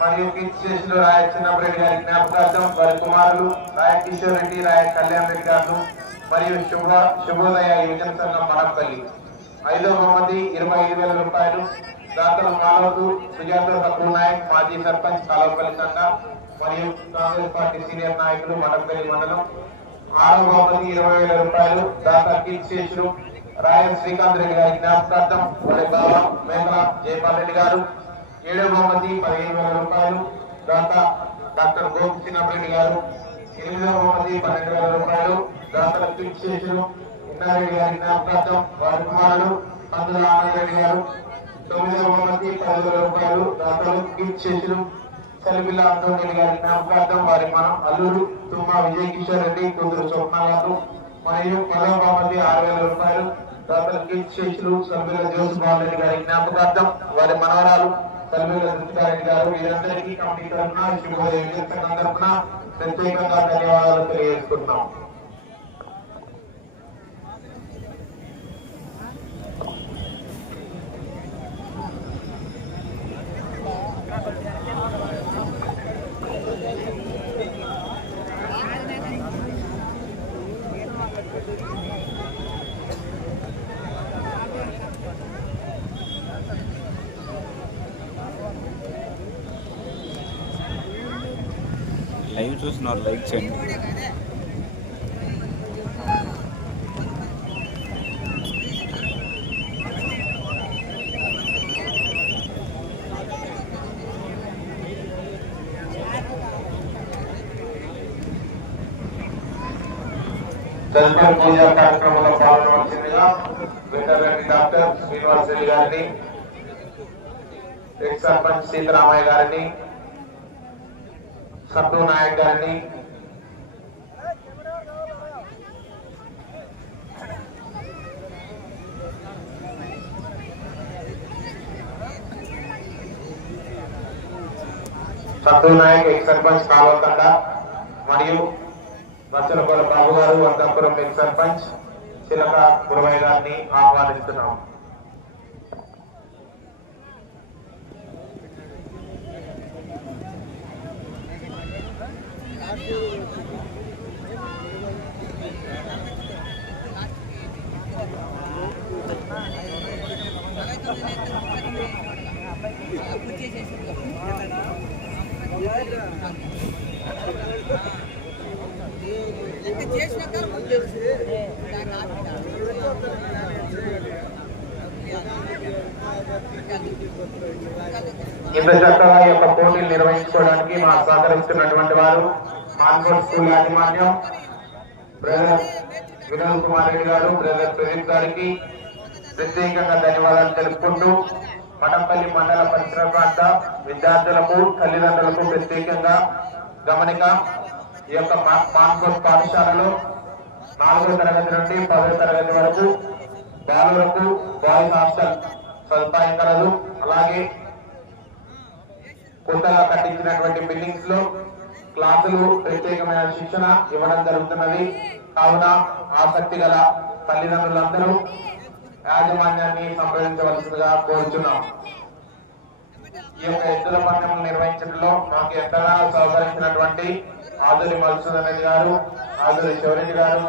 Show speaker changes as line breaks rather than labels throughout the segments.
మరియు kids station రాయ చిన్నప్పరెడ్డి గారి జ్ఞాపకార్థం వారి కుమారులు రాయ కిషోర్ రెడ్డి రాయ కళ్యాణ్ రెడ్డి గారు మరియు శుభ శుభోదయ యువజన సంఘం మనపల్లి ఐదో బహుమతి ఇరవై ఐదు వేల రూపాయలు. దాతలు మాలవకు సుజాత సక్రు నాయక్ మాజీ సర్పంచ్ కాలవపల్లి సంఘ మరియు కాంగ్రెస్ పార్టీ సీనియర్ నాయకులు మనపల్లి మండలం. ఆరో బహుమతి ఇరవై వేల రూపాయలు. దాత కింగ్ స్టేషన్ రాయ శ్రీకాంత్ రెడ్డి గారి జ్ఞాపకార్థం వారి బావ మేకల జయపాల్ రెడ్డి గారు. ఏడవ బహుమతి పదిహేను వేల రూపాయలు. దాత డాక్టర్ గోపి చిన్నప్పరెడ్డి గారు. ఎనిమిదవ బహుమతి పన్నెండు వేల రూపాయలు. దాతల కిట్ చేసిన ఇన్నారెడ్డి గారి జ్ఞాపకార్థం వారి కుమారుడు పందుల ఆనందరెడ్డి గారు. తొమ్మిదవ బహుమతి పది వేల రూపాయలు. దాతలు కిట్ చేసిన చలిపిల్ల అంతోరెడ్డి గారి జ్ఞాపకార్థం వారి మనం అల్లుడు తుమ్మ విజయ్ కిషోర్ రెడ్డి కూతురు స్వప్న గారు. మరియు పదవ బహుమతి ఆరు వేల రూపాయలు. దాతల కిట్ చేసిన సభ్యుల జోసుబాబు రెడ్డి గారి జ్ఞాపకార్థం వారి మనవరాలు. సభ్యుల దృష్టిగారెడ్డి గారు వీరందరికీ కమిటీ తరఫున తరఫున ప్రత్యేకంగా ధన్యవాదాలు తెలియజేస్తున్నాం
లైవ్ చూస్తున్నారు లైక్ చేయండి
తదుపరి పూజా కార్యక్రమంలో పాల్గొనవలసిందిగా వెటర్నరీ డాక్టర్ శ్రీనివాస్ రెడ్డి గారిని ఎక్స్ సర్పంచ్ సీతారామయ్య గారిని సత్తు నాయక్ గారిని. సత్తు నాయక్ ఎక్స్ సర్పంచ్ కావతండ మరియు రచనకొల బాబు గారు వర్ధపురం ఎక్స్ సర్పంచ్ చిలక గురవయ్య గారిని ఆహ్వానిస్తున్నాం ఇంత యొక్క పోటీలు నిర్వహించుకోవడానికి మాకు సహకరిస్తున్నటువంటి వారు? ఆన్బోర్డ్ స్కూల్ యాజమాన్యం బ్రదర్ వినోద్ కుమార్ రెడ్డి గారు బ్రదర్ ప్రదీప్ గారికి ప్రత్యేకంగా ధన్యవాదాలు తెలుపుకుంటూ మఠంపల్లి మండల పరిసర ప్రాంత విద్యార్థులకు తల్లిదండ్రులకు ప్రత్యేకంగా గమనిక ఈ యొక్క మాన్కోట్ పాఠశాలలో నాలుగో తరగతి నుండి పదో తరగతి వరకు బాలులకు బాయ్స్ హాస్టల్ సదుపాయం కలదు అలాగే కొత్తగా కట్టించినటువంటి బిల్డింగ్స్లో క్లాసులు ప్రత్యేకమైన శిక్షణ ఇవ్వడం జరుగుతున్నది. కావున ఆసక్తి గల తల్లిదండ్రులందరూ యాజమాన్యాన్ని సంప్రదించవలసిందిగా కోరుతున్నాం ఈ యొక్క ఎద్దుల పందెం నిర్వహించడంలో మాకు ఎంతగా సహకరించినటువంటి ఆదురి మధుసూదన్ రెడ్డి గారు ఆదురి శివరెడ్డి గారు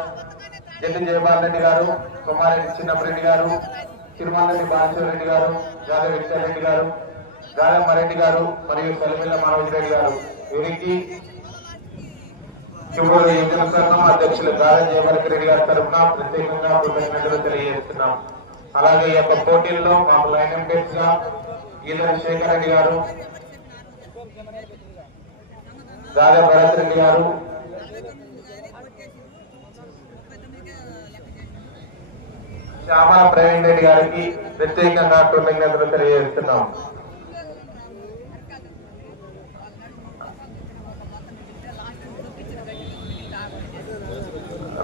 జడ్డి జయపాల్ రెడ్డి గారు కుమారెడ్డి చిన్నప్పరెడ్డి గారు తిరుమలరెడ్డి బాలశివరెడ్డి గారు జాదవ్ రెడ్డి గారు గాదమ్మారెడ్డి గారు మరియు సెలమిల్ల మనోజ్ రెడ్డి గారు. వీరికి శుభోదయ. యువజన సంఘం అధ్యక్షులు గారం జయవర్గ రెడ్డి గారి తరఫున ప్రత్యేకంగా కృతజ్ఞతలు తెలియజేస్తున్నాం. అలాగే ఈ యొక్క పోటీల్లో మాకు లైన్ ఎంపీస్గా శేఖర్ రెడ్డి గారు గాదె భరత్ రెడ్డి గారు శ్యామల ప్రవీణ్ రెడ్డి గారికి ప్రత్యేకంగా కృతజ్ఞతలు తెలియజేస్తున్నాం.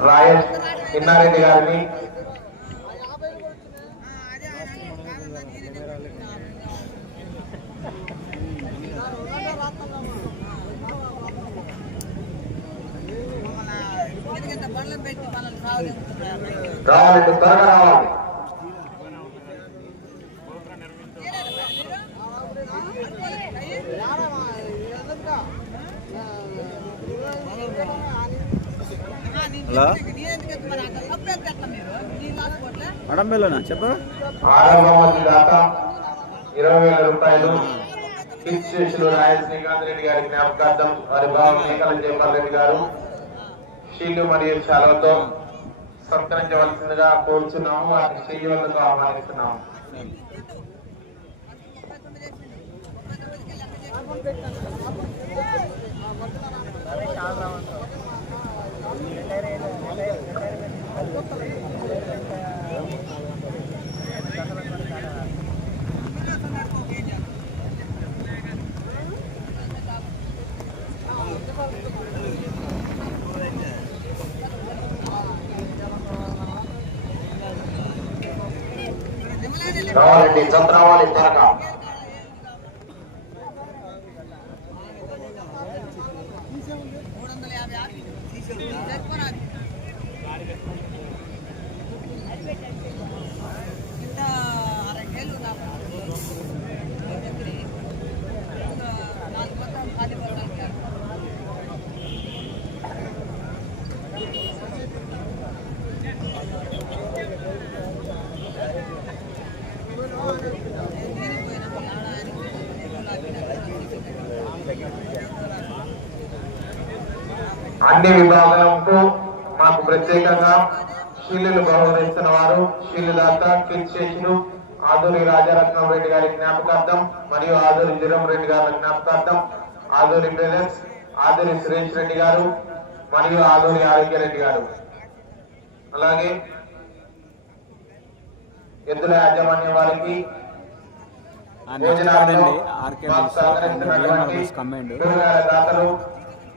రాయల్ ఇన్నారెడ్డి గారిని రావాలి త్వరగా
హలో? మేడం
వెళ్ళనా చెప్పరా ఇరవై వేల రూపాయలు హిల్ చేసిన రాయల్ శ్రీకాంత్ రెడ్డి గారి జ్ఞాపకార్థం వారి భావం శ్రీకాంత్ జయపాల్ రెడ్డి గారు. షీలు మరియు శాలతో సత్కరించవలసిందిగా కోరుచున్నాము వాటిని షీలు వద్దకు ఆహ్వానిస్తున్నాము. రావాలండి జత రావాలి త్వరగా. అన్ని విభాగాలకు మాకు ప్రత్యేకంగా షీలులు బహుమతిస్తున్న వారు షీలుదాత కిడ్ శేషులు ఆదూరి రాజారత్నం రెడ్డి గారి జ్ఞాపకార్థం మరియు ఆదూరి జిరం రెడ్డి గారి జ్ఞాపకార్థం ఆదూరి బ్రదర్స్ ఆదూరి సురేష్ రెడ్డి గారు మరియు ఆదూరి ఆరోగ్య రెడ్డి గారు. అలాగే ఎద్దుల యాజమాన్యం వారికి
ఆర్కే
దాతలు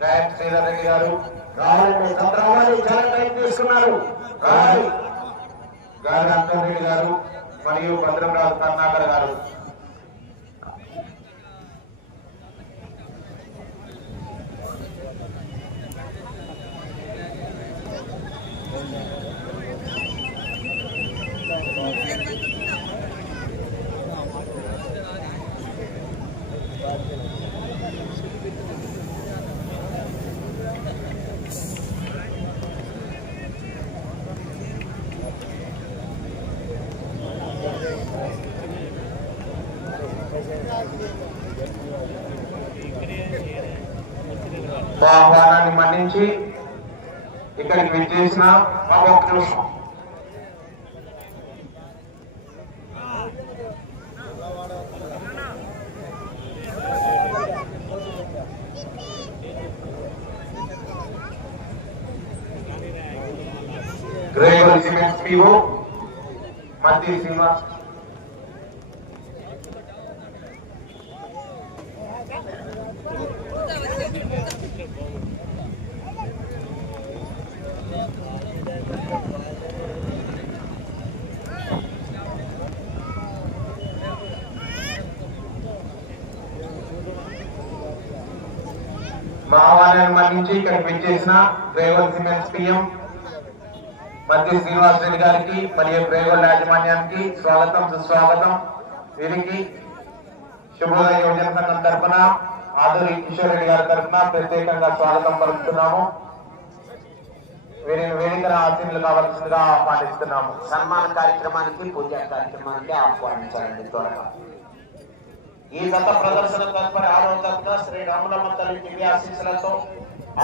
గాయక్ శ్రీధర్ రెడ్డి గారు. రావాలండి కొంత చాలా టైం తీసుకున్నారు. రావాలి. గాలి అంకర్ రెడ్డి గారు మరియు భద్రంరాజు కర్ణాకర్ గారు. మా ఆహ్వానాన్ని మన్నించి ఇక్కడికి విచ్చేసిన మా ఒక్క నిమిషం గ్రేగల్ సిమెంట్స్ పిఓ మంత్రి శ్రీనివాస్. మా ఆహ్వానాన్ని మన్నించి ఇక్కడ పెంచేసిన డ్రైవర్ సిమెంట్స్ పిఎం మంత్రి శ్రీనివాస్ రెడ్డి గారికి మరియు డ్రైవర్ యాజమాన్యానికి స్వాగతం సుస్వాగతం. వీరికి శుభోదయ యోజన సంఘం తరఫున ఆదరి కిషోర్ రెడ్డి గారి తరఫున ప్రత్యేకంగా స్వాగతం పలుకుతున్నాము. వీరిని వేదికను ఆశీనులు కావాల్సిందిగా ఆహ్వానిస్తున్నాము.
సన్మాన కార్యక్రమానికి పూజా కార్యక్రమానికి ఆహ్వానించాలండి త్వరగా. ఈ గత ప్రదర్శన తదుపరి ఆరో తరఫున శ్రీ రాములమ్మ తల్లి దివ్య ఆశీస్సులతో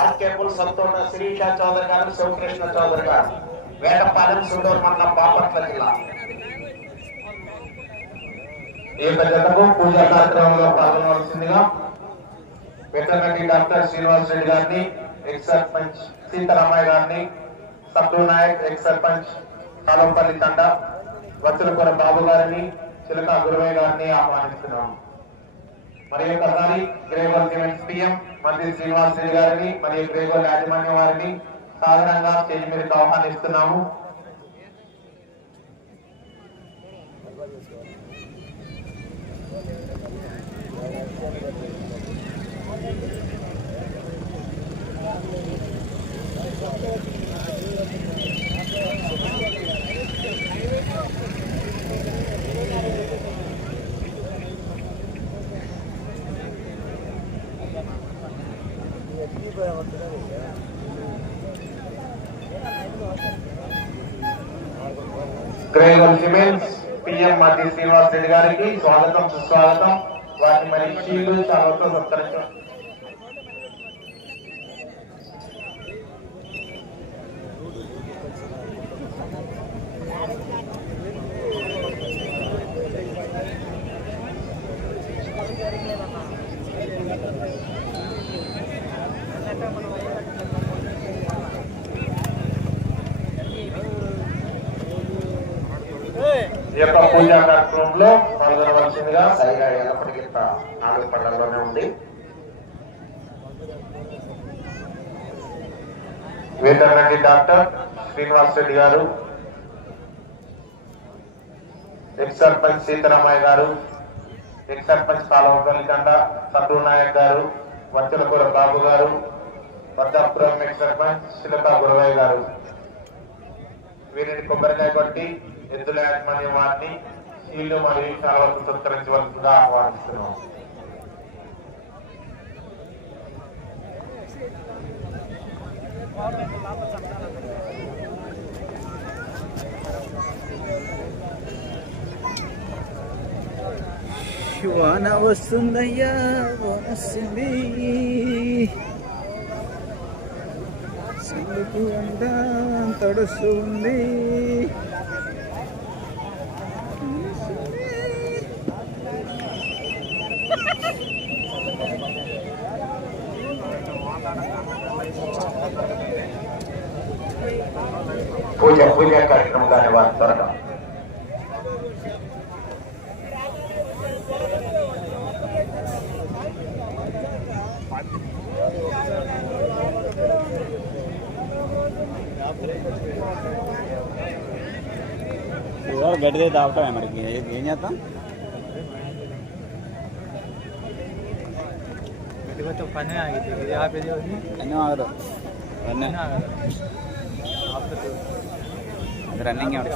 ఆర్కేపుల్ సంతోట శిరీష చౌదరి గారు శివకృష్ణ చౌదరి గారు వేటపాలెం సుందూరు మండలం బాపట్ల జిల్లా.
ఈ జతకు పూజా కార్యక్రమంలో పాల్గొనవలసిందిగా వెటర్నరీ డాక్టర్ శ్రీనివాస్ రెడ్డి గారిని ఎక్స్ సర్పంచ్ సీతారామయ్య గారిని సబ్దు నాయక్ ఎక్స్ సర్పంచ్ కాలంపల్లి తండ వత్సలపుర బాబు గారిని చిలక గురవయ్య గారిని ఆహ్వానిస్తున్నాము. మరి ఒకసారి గ్రేగోల్ సిమెంట్స్ పిఎం మంత్రి శ్రీనివాస్ రెడ్డి గారిని మరియు గ్రేగోల్ యాజమాన్యం వారిని సాధారణంగా స్టేజ్ మీదకి ఆహ్వానిస్తున్నాము
Thank you.
గ్రేగల్ సిమెంట్స్ పిఎం మధ్య శ్రీనివాస్ రెడ్డి గారికి స్వాగతం సుస్వాగతం. వారిని మరి షీలు చాలతో సత్కరించాం పూజా కార్యక్రమంలో పాల్గొనవలసిందిగా
సైగా ఎల్లప్పటికీ నాలుగు పళ్ళల్లోనే ఉంది.
వెటర్నరీ డాక్టర్ శ్రీనివాస్ రెడ్డి గారు ఎక్స్ సర్పంచ్ సీతారామయ్య గారు ఎక్స్ సర్పంచ్ కాలువగల్లికండ సత్రు నాయక్ గారు వచ్చలకూర బాబు గారు వర్ధాపురం ఎక్స్ సర్పంచ్ శిలకా గురవయ్య గారు. వీరిని కొబ్బరికాయ కొట్టి ఎద్దుల యాజమాన్యం వారిని? శీలు మరియు చాలా సత్కరించవలసిందిగా ఆహ్వానిస్తున్నాం.
వాన వస్తుందయ్యా వస్తుంది సందుకు అంతా తడుస్తుంది.
పూజ పూజా కార్యక్రమం కానీ వారి త్వరగా
ఎవరు గడ్డిదే తాగుతామే మనకి ఏ- ఏం చేస్తాం
పని ఆಗಿದೆ ఇది ఆపేది ఉంది
అన్నీ അത്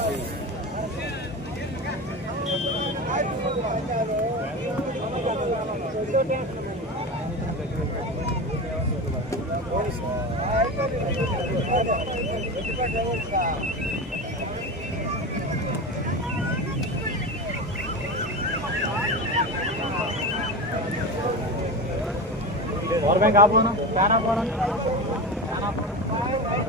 और
बैंक आप बोलो कहना पड़ा खाना पड़ा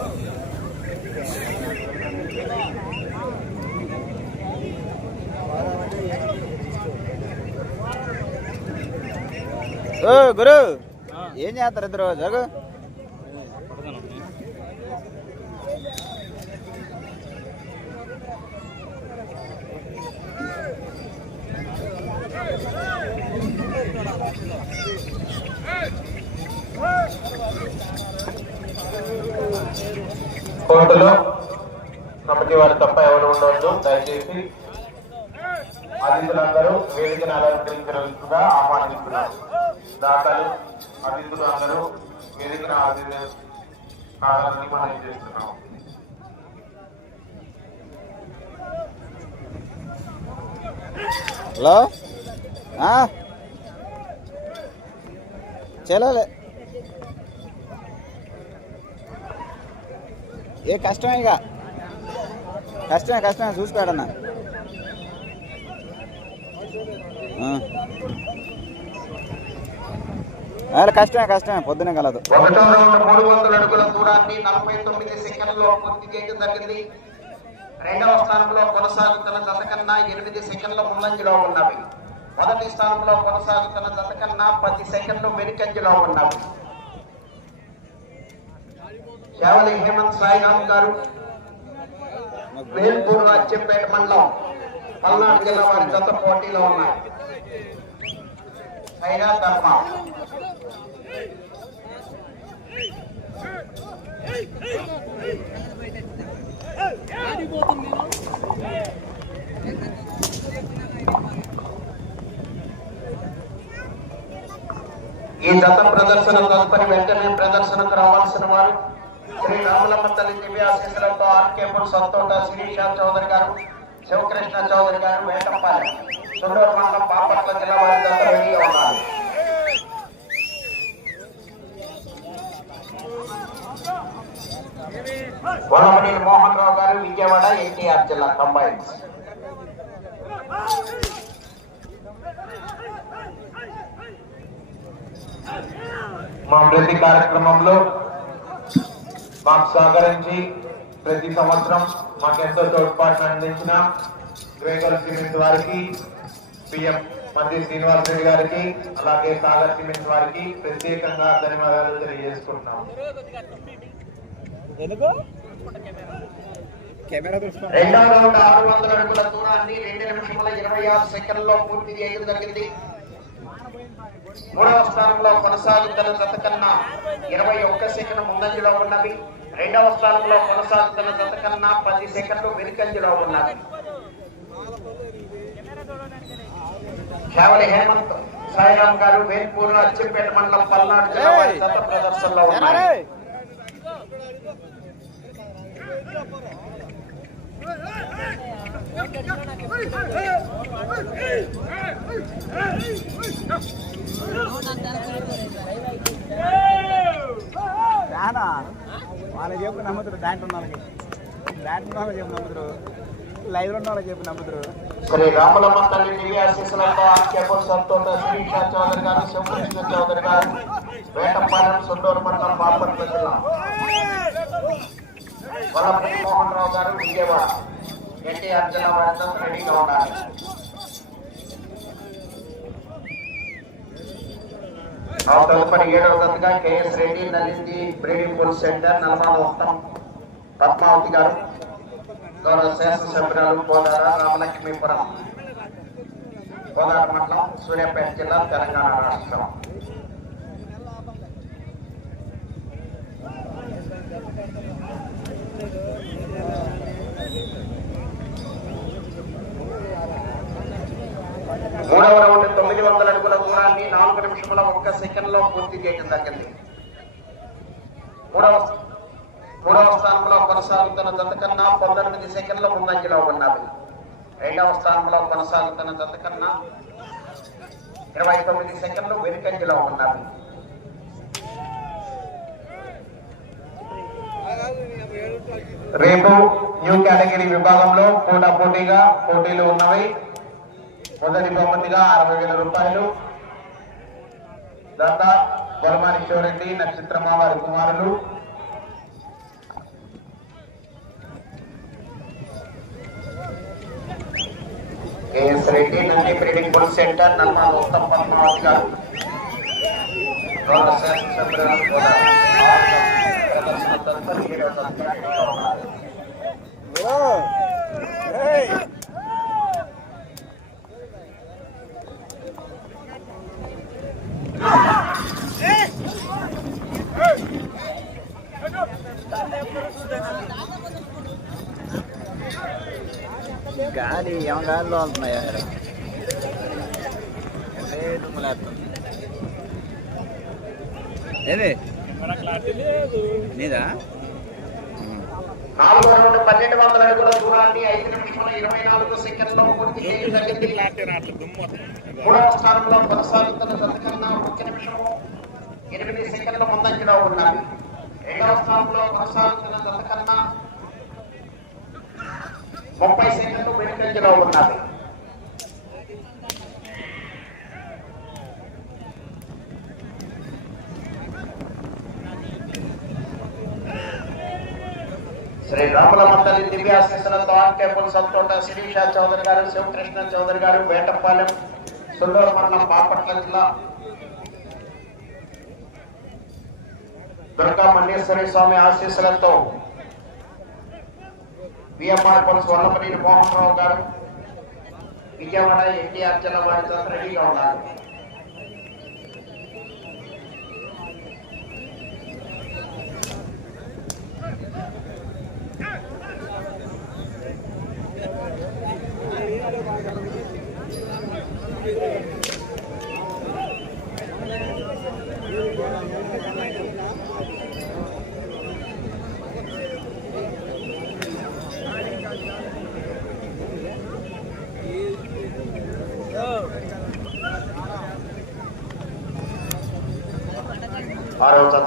ఓ గురు. ఏం చేస్తారు ఇద్దరు? జరుగు.
కోర్టులో కమిటీ వారి తప్ప ఎవరు ఉండవద్దు దయచేసి అతిథులందరూ వేదికను అలంకరించగలుగుతుందా? ఆహ్వానిస్తున్నారు దాతలు అతిథులు అందరూ వేదికను ఆదరించాలని మనం చేస్తున్నాం
హలో? ఆ? చెల్లలే. ఏ కష్టమే ఇక. కష్టమే కష్టమే చూసుకోడన్నా అలా కష్టమే కష్టమే పొద్దునే కలదు.
ఒకటో రౌండ్ మూడు వందల అడుగుల దూరాన్ని నలభై తొమ్మిది సెకండ్లో పూర్తి చేయడం జరిగింది. రెండవ స్థానంలో కొనసాగుతున్న జత కన్నా ఎనిమిది సెకండ్ల ముందంజలో ఉన్నవి. మొదటి స్థానంలో కొనసాగుతున్న జత కన్నా పది సెకండ్లు వెనుకంజలో ఉన్నవి. కేవలి హేమంత్ సాయిరామ్ గారు వేల్పూర్ రాజ్యంపేట మండలం పల్నాడు జిల్లా వారి జత పోటీలో ఉన్నాయి. खैरा कर्मा
ఈ
దత ప్రదర్శన తదుపరి వెంటనే ప్రదర్శన రావాల్సిన వారు శ్రీ రాములమ్మ తల్లి దివ్యాశీసులతో ఆర్కేపుల్ సత్తోట శిరీషా చౌదరి గారు శివకృష్ణ చౌదరి గారు వేటంపాలెం సుండూరు మండలం బాపట్ల జిల్లా వారి రెడీ రెడీగా ఉన్నారు. వనమణి మోహన్ రావు గారు విజయవాడ ఎన్టీఆర్ జిల్లా కంబైన్స్
మా మృతి కార్యక్రమంలో మాకు సహకరించి ప్రతి సంవత్సరం మాకెంతో తోడ్పాటును అందించిన గ్రేగల్ సిమెంట్ వారికి పిఎం మంత్రి శ్రీనివాస్ రెడ్డి గారికి అలాగే సాగర్ సిమెంట్ వారికి ప్రత్యేకంగా ధన్యవాదాలు తెలియజేసుకుంటున్నాం.
ఎందుకు? కెమెరా చూసుకోండి
రెండవ రౌండ్ ఆరు వందల అడుగుల దూరాన్ని రెండు నిమిషముల ఇరవై ఆరు సెకండ్లో పూర్తి చేయడం జరిగింది మూడవ స్థానంలో కొనసాగుతున్న జత కన్నా ఇరవై ఒక్క సెకండ్ ముందంజలో ఉన్నవి. రెండవ స్థానంలో కొనసాగుతున్న జత కన్నా పది సెకండ్లు వెనుకంజలో ఉన్నవి కేవలి హేమంత్ సాయిరామ్ గారు వేల్పూర్ అచ్చంపేట మండలం పల్నాడు జిల్లా జత ప్రదర్శనలో ఉన్నాయి.
రానా వాళ్ళ చెప్పు నమ్ముతారు దాంట్లో ఉన్న వాళ్ళకి. దాంట్లో ఉన్న వాళ్ళకి చెప్పు నమ్ముతారు లైవ్లో ఉన్న వాళ్ళకి చెప్పు నమ్ముతారు.
శ్రీ రాములమ్మ తల్లి దివ్యాశీస్సులతో ఆర్కేపూర్ సంతోష శ్రీషా చౌదరి గారు శివకృష్ణ చౌదరి గారు వేటపాలెం సుండూరు మండలం బాపట్ల జిల్లా. మోహన్ రావు గారు విజయవాడ. ఎన్టీఆర్ జిల్లా వారితో రెడీగా ఉండాలి. ఆ తదుపరి ఏడవ దశగా కేఎస్ రెడ్డి నలింది బ్రీడింగ్ బుల్ సెంటర్ నల్మాల ఉత్తమ్ పద్మావతి గారు గౌరవ శాసనసభ్యురాలు కోదార రామలక్ష్మీపురం. కోదాడ మండలం సూర్యాపేట జిల్లా తెలంగాణ రాష్ట్రం. మూడవ రౌండ్ తొమ్మిది వందల అడుగుల దూరాన్ని నాలుగు నిమిషముల ఒక్క సెకండ్లో పూర్తి చేయడం జరిగింది. మూడవ మూడవ స్థానంలో కొనసాగుతున్న జత కన్నా పంతొమ్మిది సెకండ్ల ముందంజలో ఉన్నది రెండవ స్థానంలో కొనసాగుతున్న జత కన్నా ఇరవై తొమ్మిది సెకండ్లు వెనుకంజలో ఉన్నది
రేపు న్యూ కేటగిరీ విభాగంలో పోటా పోటీగా పోటీలు ఉన్నవి. మొదటి బహుమతిగా అరవై వేల రూపాయలు. దత్త బొలమాని శివరెడ్డి వారి కుమారులు.
KS Reddy Nandi breeding bull centre నల్మా Uttam Padmavathi గారు. Hey శాసనసభ్యురాలు కూడా ప్రదర్శన తదుపరి ఏడవ తరగతి రెడీగా ఉన్నారు.
గాలి ఏమ గాలిలో వెళ్తున్నాయా ఏది? నీదా?
నాలుగు వందల పన్నెండు వందల అడుగుల దూరాన్ని ఐదు ఇరవై నాలుగు సెకండ్లో పూర్తి చేయడం జరిగింది మూడవ స్థానంలో కొనసాగుతున్న జత కన్నా ఒక నిమిషము ఎనిమిది సెకండ్ల ముందంజలో ఉన్నవి రెండవ స్థానంలో కొనసాగుతున్న జత కన్నా ముప్పై సెకండ్లు వెనుకంజలో ఉన్నవి శ్రీ రాముల మండలి దివ్యాశీస్సులతో ఆర్కేపుల్ సంతోట శిరీష చౌదరి గారు శివకృష్ణ చౌదరి గారు వేటపాలెం సుందూరు మండలం బాపట్ల జిల్లా దుర్గా మల్లేశ్వరి స్వామి ఆశీస్సులతో విఎంఆర్ పొలిస్ వల్లపనేని మోహన్ రావు గారు విజయవాడ ఎన్టీఆర్ జిల్లా వారితో రెడీగా ఉన్నారు.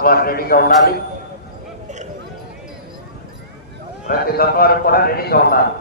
వారు రెడీగా ఉండాలి. ప్రతి జత వారు కూడా రెడీగా ఉండాలి.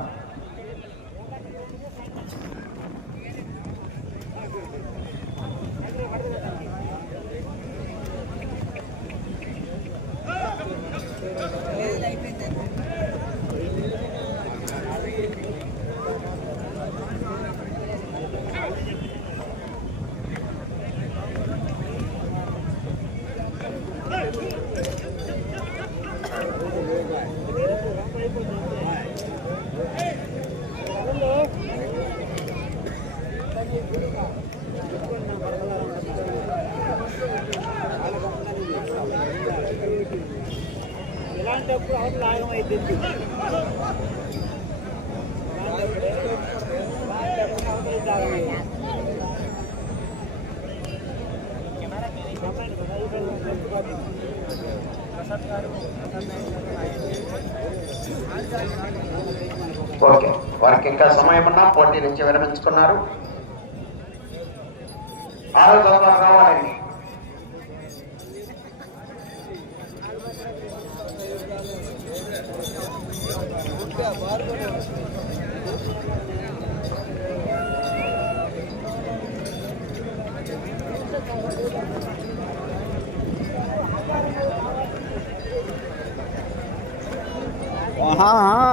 ఓకే. వారికి ఇంకా సమయం ఉన్నా పోటీ నుంచి విరమించుకున్నారు. ఆరో జత వారు రావాలండి
ఆహా